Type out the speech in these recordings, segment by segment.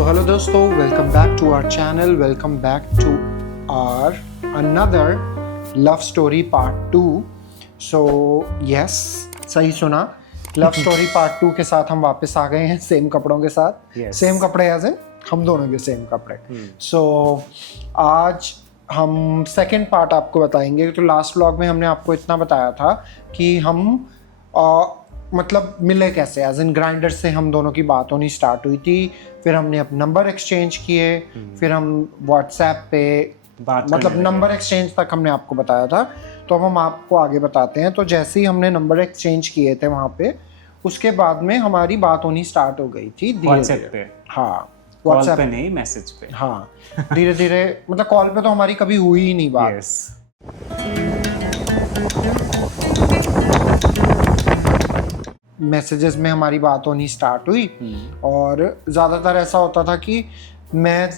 So hello दोस्तों, welcome back to our channel, welcome back to our another love story part 2. So yes, सही सुना, love story part 2 के साथ हम वापस आ गए हैं सेम कपड़ों के साथ. सेम कपड़े एज इन हम दोनों के सेम कपड़े. So आज हम सेकंड पार्ट आपको बताएंगे. तो लास्ट व्लॉग में हमने आपको इतना बताया था कि हम मतलब मिले कैसे, एज इन ग्राइंडर से हम दोनों की बात होनी स्टार्ट हुई थी. फिर हमने अब नंबर एक्सचेंज किए, फिर हम व्हाट्सएप पे मतलब नंबर एक्सचेंज तक हमने आपको बताया था. तो अब हम आपको आगे बताते हैं. तो जैसे ही हमने नंबर एक्सचेंज किए थे वहाँ पे, उसके बाद में हमारी बात होनी स्टार्ट हो गई थी व्हाट्सएप पे. हाँ, व्हाट्सएप पे नहीं, मैसेज पे. हाँ, धीरे धीरे मतलब कॉल पे तो हमारी कभी हुई ही नहीं बात. मैसेजेस में हमारी बात होनी स्टार्ट हुई. और ज़्यादातर ऐसा होता था कि मैं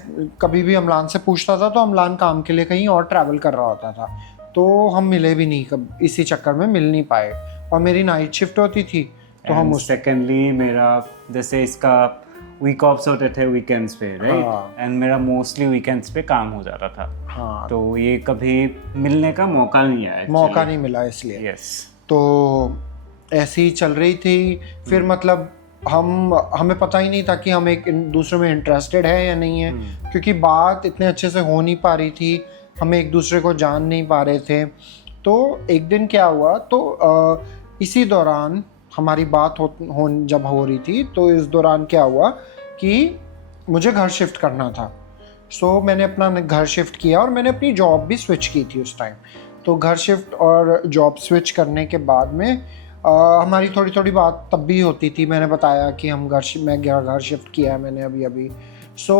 कभी भी अमलान से पूछता था तो अमलान काम के लिए कहीं और ट्रैवल कर रहा होता था, तो हम मिले भी नहीं, कब इसी चक्कर में मिल नहीं पाए. और मेरी नाइट शिफ्ट होती थी तो हम सेकेंडली मेरा जैसे इसका वीक ऑफ्स होते थे वीकेंड्स पे, राइट, एंड मेरा मोस्टली वीकेंड्स पे काम हो जाता था. हाँ, तो ये कभी मिलने का मौका नहीं आया, मौका नहीं मिला इसलिए. यस. तो ऐसी ही चल रही थी. फिर मतलब हमें पता ही नहीं था कि हम एक दूसरे में इंटरेस्टेड है या नहीं है, क्योंकि बात इतने अच्छे से हो नहीं पा रही थी, हमें एक दूसरे को जान नहीं पा रहे थे. तो एक दिन क्या हुआ, तो इसी दौरान हमारी बात जब हो रही थी, तो इस दौरान क्या हुआ कि मुझे घर शिफ्ट करना था. सो मैंने अपना घर शिफ्ट किया और मैंने अपनी जॉब भी स्विच की थी उस टाइम. तो घर शिफ्ट और जॉब स्विच करने के बाद में हमारी थोड़ी थोड़ी बात तब भी होती थी. मैंने बताया कि मैं घर शिफ्ट किया है मैंने अभी. सो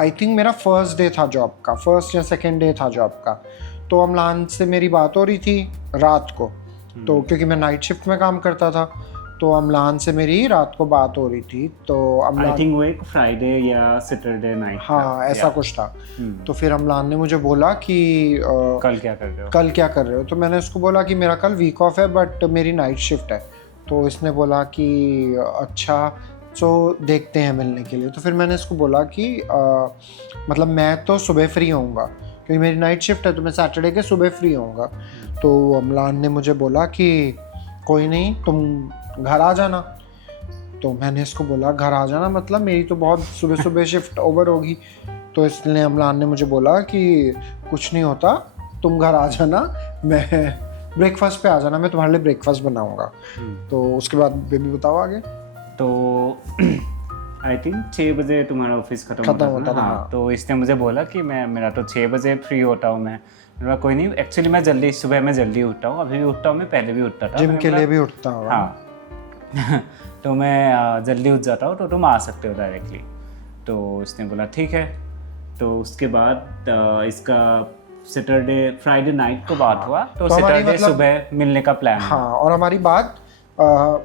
आई थिंक मेरा फर्स्ट डे था जॉब का, फर्स्ट या सेकेंड डे था जॉब का. तो अमलान से मेरी बात हो रही थी रात को, तो क्योंकि मैं नाइट शिफ्ट में काम करता था, तो अमलान से मेरी रात को बात हो रही थी. तो अमलान, आई थिंक वो एक फ्राइडे या सैटरडे नाइट, हाँ ऐसा कुछ था. तो फिर अमलान ने मुझे बोला कि कल क्या कर रहे हो. तो मैंने उसको बोला कि मेरा कल वीक ऑफ है बट मेरी नाइट शिफ्ट है. तो इसने बोला कि अच्छा, सो देखते हैं मिलने के लिए. तो फिर मैंने इसको बोला कि मतलब मैं तो सुबह फ्री होऊंगा क्योंकि मेरी नाइट शिफ्ट है, तो मैं सैटरडे के सुबह फ्री होऊंगा. तो अमलान ने मुझे बोला कि कोई नहीं, तुम घर आ जाना. तो मैंने इसको बोला घर आ जाना मतलब मेरी तो बहुत सुबह सुबह शिफ्ट ओवर होगी. तो इसलिए अमलान ने मुझे बोला कि कुछ नहीं होता, तुम घर आ जाना, मैं ब्रेकफास्ट पे आ जाना, मैं तुम्हारे लिए ब्रेकफास्ट बनाऊंगा. तो उसके बाद बेबी बताओ आगे. तो आई थिंक 6 बजे तुम्हारा ऑफिस खत्म होता था. हाँ. तो इसने मुझे बोला कि मेरा तो 6 बजे फ्री होता हूँ. मैं कोई नहीं, एक्चुअली मैं सुबह में जल्दी उठता हूँ, अभी भी उठता हूँ, मैं पहले भी उठता था, जिम के लिए भी उठता हूँ. हाँ. तो मैं जल्दी उठ जाता हूँ, तो तुम आ सकते हो डायरेक्टली. तो इसने बोला ठीक है. तो उसके बाद इसका फ्राइडे नाइट को बात हुआ, तो सैटरडे सुबह मिलने का प्लान. हाँ, और हमारी बात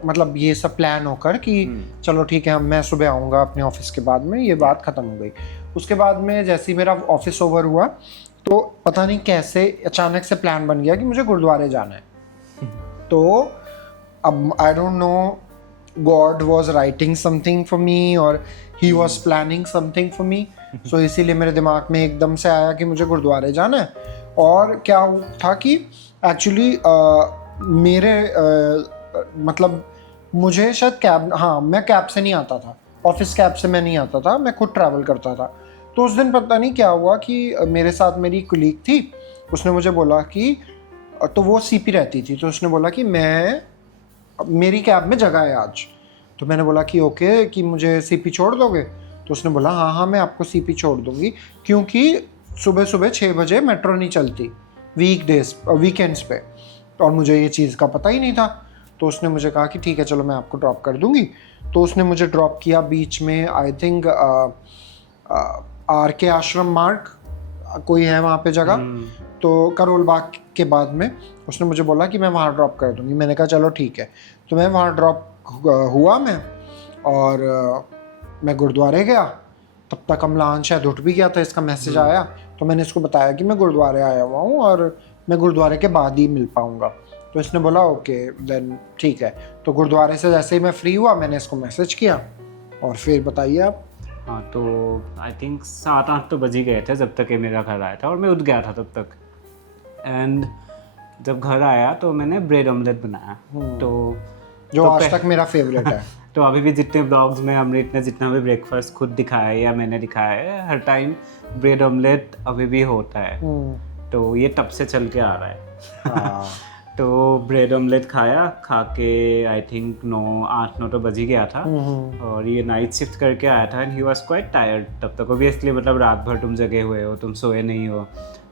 मतलब ये सब प्लान होकर कि चलो ठीक है, मैं सुबह आऊँगा अपने ऑफिस के बाद में, ये बात ख़त्म हो गई. उसके बाद में जैसे ही मेरा ऑफिस ओवर हुआ, तो पता नहीं कैसे अचानक से प्लान बन गया कि मुझे गुरुद्वारे जाना है. तो अब I don't know, God was writing something for me और he was planning something for me. So इसीलिए मेरे दिमाग में एकदम से आया कि मुझे गुरुद्वारे जाना है. और क्या था कि एक्चुअली मेरे मतलब मुझे शायद कैब, हाँ मैं कैब से नहीं आता था, ऑफिस कैब से मैं नहीं आता था, मैं खुद ट्रैवल करता था. तो उस दिन पता नहीं क्या हुआ कि मेरे साथ मेरी कुलीग थी, उसने मुझे बोला कि, तो वो सीपी रहती थी, तो उसने बोला कि मेरी कैब में जगह है आज. तो मैंने बोला कि ओके, कि मुझे सीपी छोड़ दोगे. तो उसने बोला हाँ मैं आपको सीपी छोड़ दूंगी, क्योंकि सुबह सुबह 6 बजे मेट्रो नहीं चलती वीकेंड्स पे. और मुझे ये चीज़ का पता ही नहीं था. तो उसने मुझे कहा कि ठीक है चलो मैं आपको ड्रॉप कर दूंगी. तो उसने मुझे ड्रॉप किया बीच में, आई थिंक RK आश्रम मार्ग कोई है वहाँ पे जगह, तो करोल बाग के बाद में उसने मुझे बोला कि मैं वहाँ ड्रॉप कर दूँगी. मैंने कहा चलो ठीक है. तो मैं वहाँ ड्रॉप हुआ मैं, और मैं गुरुद्वारे गया. तब तक अमलान शायद उठ भी गया था, इसका मैसेज आया. तो मैंने इसको बताया कि मैं गुरुद्वारे आया हुआ हूँ और मैं गुरुद्वारे के बाद ही मिल पाऊँगा. तो इसने बोला ओके देन ठीक है. तो गुरुद्वारे से जैसे ही मैं फ्री हुआ, मैंने इसको मैसेज किया. और फिर बताइए आप. हाँ तो आई थिंक 7-8 तो बज ही गए थे जब तक ये मेरा घर आया था, और मैं उठ गया था तब तक। एंड जब घर आया तो मैंने ब्रेड ऑमलेट बनाया। तो जो आज तक मेरा फेवरेट है। तो अभी भी जितने ब्लॉग्स में अमृत ने जितना भी ब्रेकफास्ट खुद दिखाया है या मैंने दिखाया है, हर टाइम ब्रेड ऑमलेट अभी भी होता है। तो ये तब से चल के आ रहा है। तो ब्रेड ऑमलेट खाया, खा के आई थिंक 8-9 तो बज ही गया था। और ये नाइट शिफ्ट करके आया था and he was quite tired तब तक। ऑब्वियसली मतलब रात भर तुम जगे हुए हो, तुम सोए नहीं हो,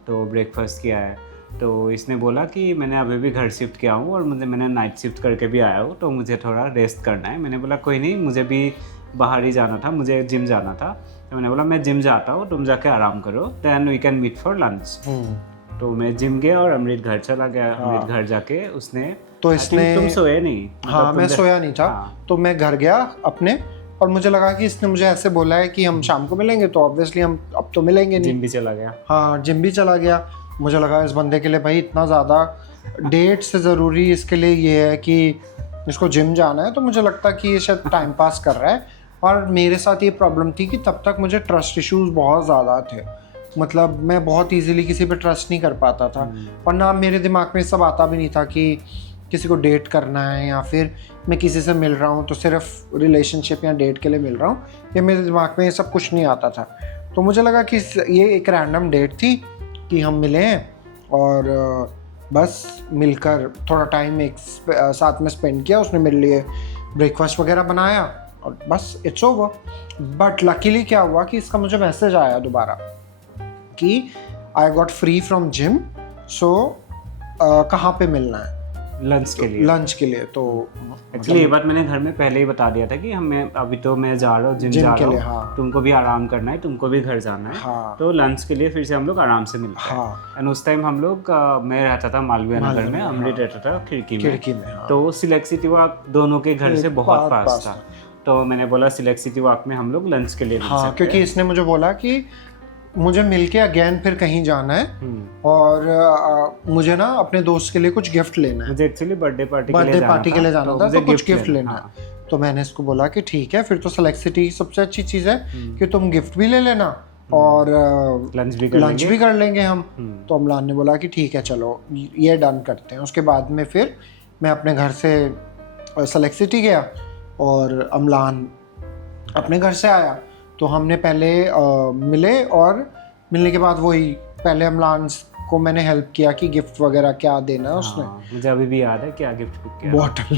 तो ब्रेकफास्ट किया है। तो इसने बोला कि मैंने अभी भी घर शिफ्ट किया हूँ और मैंने नाइट शिफ्ट करके भी आया हूँ, तो मुझे थोड़ा रेस्ट करना है। मैंने बोला कोई नहीं, मुझे भी बाहर ही जाना था, मुझे जिम जाना था। तो मैंने बोला मैं जिम जाता हूँ, तुम जाके आराम करो, then we can meet for lunch. तो मैं जिम गया और अमृत घर चला गया। अमृत घर जाके उसने तो इसने तुम सोए नहीं? हाँ मैं सोया नहीं था। तो मैं घर गया अपने, और मुझे लगा कि इसने मुझे ऐसे बोला है कि हम शाम को मिलेंगे, तो ऑब्वियसली हम अब तो मिलेंगे नहीं। जिम भी चला गया। हाँ जिम भी चला गया। मुझे लगा इस बंदे के लिए भाई इतना ज़्यादा डेट से ज़रूरी इसके लिए ये है कि इसको जिम जाना है, तो मुझे लगता कि ये शायद टाइम पास कर रहा है। और मेरे साथ ये प्रॉब्लम थी कि तब तक मुझे ट्रस्ट इश्यूज़ बहुत ज़्यादा थे। मतलब मैं बहुत इजीली किसी पे ट्रस्ट नहीं कर पाता था, और ना मेरे दिमाग में सब आता भी नहीं था कि किसी को डेट करना है, या फिर मैं किसी से मिल रहा हूँ तो सिर्फ रिलेशनशिप या डेट के लिए मिल रहा हूँ। ये मेरे दिमाग में ये सब कुछ नहीं आता था। तो मुझे लगा कि ये एक रैंडम डेट थी कि हम मिले हैं, और बस मिलकर थोड़ा टाइम एक साथ में स्पेंड किया। उसने मेरे लिए ब्रेकफास्ट वगैरह बनाया और बस इट्स ओवर। बट लकीली क्या हुआ कि इसका मुझे मैसेज आया दोबारा कि I got free from gym, so कहाँ पे मिलना है लंच के लिए। लंच के लिए। तो एक्चुअली ये बात मैंने घर में पहले ही बता दिया था कि हमें अभी तो मैं जा रहा हूँ जिम जा रहा हूँ, हाँ। तुमको भी आराम करना है, तुमको भी घर जाना है। हाँ। तो लंच के लिए फिर से हम लोग आराम से मिलते हैं। हाँ। एंड उस टाइम हम लोग मैं रहता था मालवीय नगर में, अमृत रहता था खिड़की में। हाँ। तो सिलेक्ट सिटी वॉक दोनों के घर से बहुत पास था। तो मैंने बोला सिलेक्ट सिटी वॉक में हम लोग लंच के लिए मिल सकते हैं। क्योंकि इसने मुझे बोला कि मुझे मिलके अगेन फिर कहीं जाना है, और मुझे ना अपने दोस्त के लिए कुछ गिफ्ट लेना है। मुझे एक्चुअली बर्थडे पार्टी के लिए जाना था, तो कुछ गिफ्ट लेना है। तो मैंने इसको बोला कि ठीक है, फिर तो सेलेक्ट सिटी सबसे अच्छी चीज़ है कि तुम गिफ्ट भी ले लेना और लंच भी कर लेंगे हम। तो अमलान ने बोला कि ठीक है चलो ये डन करते हैं। उसके बाद में फिर मैं अपने घर से सेलेक्ट सिटी गया और अमलान अपने घर से आया। तो हमने पहले मिले, और मिलने के बाद वही पहले अमलान को मैंने हेल्प किया कि गिफ्ट वगैरह क्या देना है उसने। मुझे अभी भी याद है क्या गिफ्ट किया। बॉटल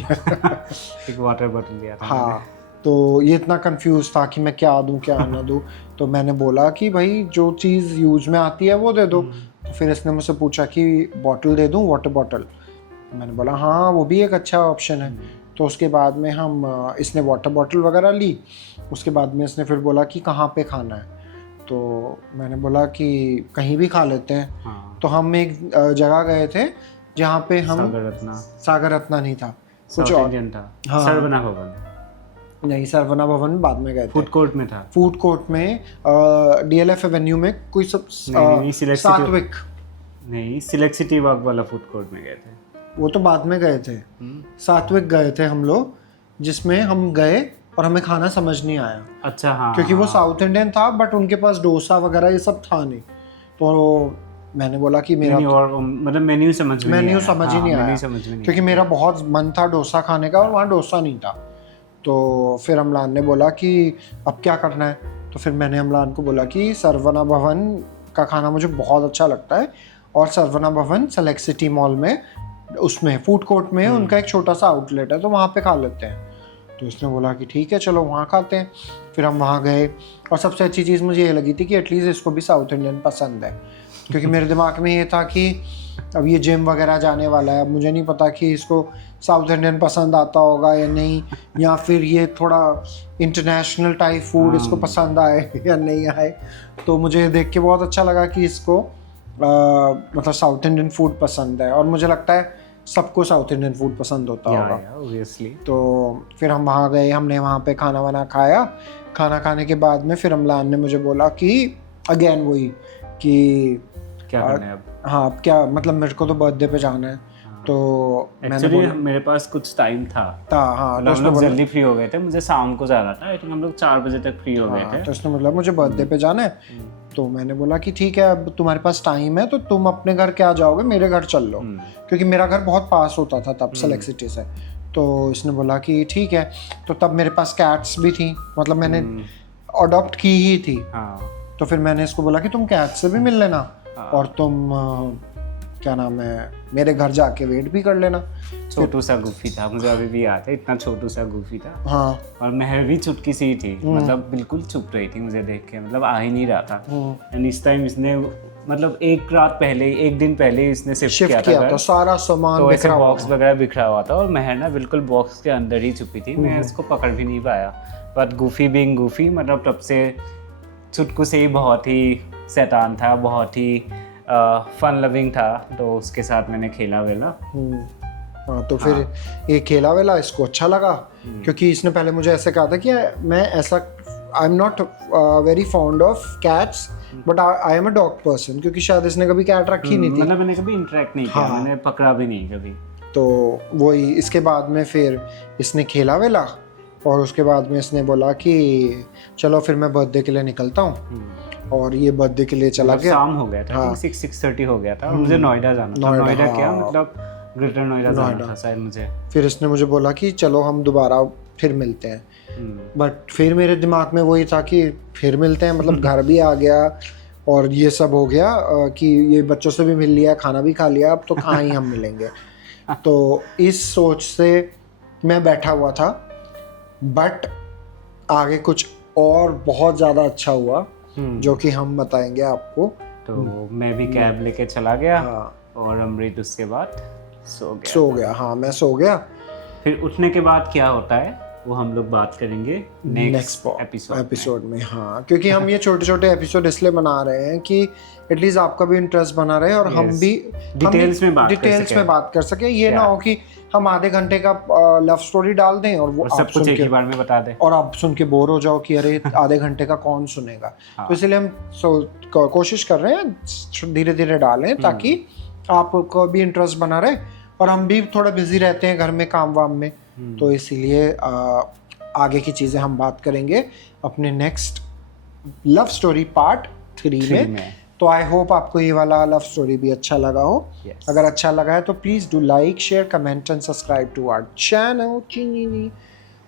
एक वाटर बॉटल दिया था। हाँ, तो ये इतना कंफ्यूज था कि मैं क्या दूं क्या ना दूं। तो मैंने बोला कि भाई जो चीज़ यूज में आती है वो दे दो। तो फिर इसने मुझसे पूछा कि बॉटल दे दूं, वाटर बॉटल। मैंने बोला हाँ वो भी एक अच्छा ऑप्शन है। तो उसके बाद में इसने वाटर बॉटल वगैरह ली। उसके बाद में इसने फिर बोला कि कहाँ पे खाना है। तो मैंने बोला कि कहीं भी खा लेते हैं। हाँ। तो हम एक जगह गए थे जहाँ पे हम सागर रत्ना नहीं था, कुछ और इंडियन था। हाँ। सरवना भवन नहीं, सरवना भवन बाद में गए थे। फूड कोर्ट में था। फूड कोर्ट में DLF एवेन्यू में कोई सब सात्विक नहीं, सिलेक्ट सिटी वॉक वाला फूड कोर्ट में गए थे। वो तो बाद में गए थे। सात्विक गए थे हम लोग, जिसमें हम गए और हमें खाना समझ नहीं आया। अच्छा हाँ। क्योंकि वो साउथ इंडियन था, बट उनके पास डोसा वगैरह ये सब था नहीं। तो मैंने बोला कि मेरा मतलब मेन्यू समझ ही नहीं आया क्योंकि मेरा बहुत मन था डोसा खाने का और वहाँ डोसा नहीं था। तो फिर अमलान ने बोला कि अब क्या करना है। तो फिर मैंने अमलान को बोला कि सरवना भवन का खाना मुझे बहुत अच्छा लगता है, और सरवना भवन सेलेक्ट सिटी मॉल में उसमें फूड कोर्ट में उनका एक छोटा सा आउटलेट है, तो वहाँ पे खा लेते हैं। तो उसने बोला कि ठीक है चलो वहाँ खाते हैं। फिर हम वहाँ गए, और सबसे अच्छी चीज़ मुझे ये लगी थी कि एटलीस्ट इसको भी साउथ इंडियन पसंद है। क्योंकि मेरे दिमाग में ये था कि अब ये जिम वगैरह जाने वाला है, अब मुझे नहीं पता कि इसको साउथ इंडियन पसंद आता होगा या नहीं, या फिर ये थोड़ा इंटरनेशनल टाइप फूड इसको पसंद आए या नहीं आए। तो मुझे देख के बहुत अच्छा लगा कि इसको मतलब साउथ इंडियन फूड पसंद है, और मुझे लगता है सबको साउथ इंडियन फूड पसंद होता होगा ऑब्वियसली। तो फिर हम वहाँ गए, हमने वहाँ पे खाना वाना खाया। खाना खाने के बाद में फिर अमलान ने मुझे बोला कि अगेन वही कि क्या करना है अब। हाँ अब क्या, मतलब मेरे को तो बर्थडे पे जाना है। तो मैंने एक्चुअली मेरे पास कुछ टाइम था, हाँ मतलब हम लोग जल्दी फ्री हो गए थे, मुझे शाम को जाना था, आई थिंक हम लोग 4 बजे तक फ्री हो गए थे। तो उसने बोला मुझे बर्थडे पे जाना है, तो मैंने बोला कि ठीक है अब तुम्हारे पास टाइम है तो तुम अपने घर क्या जाओगे, मेरे घर चल लो, क्योंकि मेरा घर बहुत पास होता था तब सेलेक्ट सिटी से। तो इसने बोला कि ठीक है, तो तब मेरे पास कैट्स भी थी, मतलब मैंने अडॉप्ट की ही थी। तो फिर मैंने इसको बोला कि तुम कैट से भी मिल लेना और तुम क्या नाम है मेरे घर जाके वेट भी कर लेना। छोटू सा गुफी था, मुझे अभी भी याद है, इतना छोटू सा गुफी था। हाँ, और महर भी चुटकी सी थी, मतलब बिल्कुल चुप रही थी मुझे देख के, मतलब आ ही नहीं रहा था। एंड इस टाइम इसने मतलब एक दिन पहले इसने शिफ्ट किया था, सारा सामान तो ऐसे बॉक्स वगैरह बिखरा हुआ था और महर ना बिल्कुल बॉक्स के अंदर ही छुपी थी, मैं इसको पकड़ भी नहीं पाया। बट गुफी बीइंग गुफी, मतलब तब से चुटकू से ही बहुत ही शैतान था, बहुत ही फन लविंग था, तो उसके साथ मैंने खेला वेला। हाँ, तो फिर ये खेला वेला इसको अच्छा लगा, क्योंकि इसने पहले मुझे ऐसे कहा था कि मैं ऐसा I am not very fond of cats but I am a dog person, क्योंकि शायद इसने कभी कैट रखी नहीं थी, मतलब मैंने कभी इंटरेक्ट नहीं किया, मैंने पकड़ा भी नहीं कभी। तो वही इसके बाद में फिर इसने खेला वेला और उसके बाद में इसने बोला कि चलो फिर मैं बर्थडे के लिए निकलता हूँ, और ये बर्थडे के लिए चला गया। शाम हो गया था, 6:30 हो गया था और मुझे नोएडा जाना था। नोएडा क्या मतलब ग्रेटर नोएडा जाना था शायद मुझे। फिर इसने मुझे बोला कि चलो हम दोबारा फिर मिलते हैं, बट फिर मेरे दिमाग में वही था कि फिर मिलते हैं, मतलब घर भी आ गया और ये सब हो गया कि ये बच्चों से भी मिल लिया, खाना भी खा लिया, अब तो कहाँ ही हम मिलेंगे। तो इस सोच से मैं बैठा हुआ था, बट आगे कुछ और बहुत ज़्यादा अच्छा हुआ जो कि हम बताएंगे आपको। तो मैं भी कैब लेके चला गया और अमृत उसके बाद सो गया। हाँ, मैं सो गया। फिर उठने के बाद क्या होता है वो हम लोग बात करेंगे नेक्स्ट एपिसोड में। हाँ, क्योंकि हम ये छोटे छोटे एपिसोड इसलिए बना रहे हैं कि एटलीस्ट आपका भी इंटरेस्ट बना रहे और हम भी डिटेल्स में बात कर सके। ये ना हो कि हम आधे घंटे का लव स्टोरी डाल दें और वो सब कुछ एक ही बार में बता दें और आप सुन के बोर हो जाओ कि अरे आधे घंटे का कौन सुनेगा। तो इसलिए हम कोशिश कर रहे हैं धीरे धीरे डालें ताकि आपको भी इंटरेस्ट बना रहे और हम भी थोड़ा बिजी रहते हैं घर में काम वाम में। तो इसीलिए आगे की चीज़ें हम बात करेंगे अपने नेक्स्ट लव स्टोरी पार्ट 3 में। तो आई होप आपको ये वाला लव स्टोरी भी अच्छा लगा हो। अगर अच्छा लगा है तो please do like share comment and subscribe to our channel.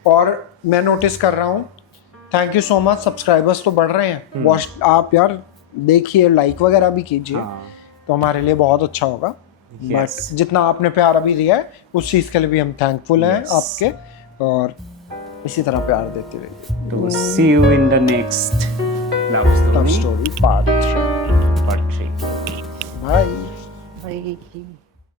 और मैं नोटिस कर रहा हूँ, thank you so much, subscribers तो बढ़ रहे हैं। आप यार देखिए, लाइक वगैरह भी कीजिए, तो हमारे लिए बहुत अच्छा होगा। बट जितना आपने प्यार अभी दिया है उस चीज़ के लिए भी हम थैंकफुल हैं आपके, और इसी तरह प्यार देते रहिए। तो see you in the next love story part 3। Part 3। Bye.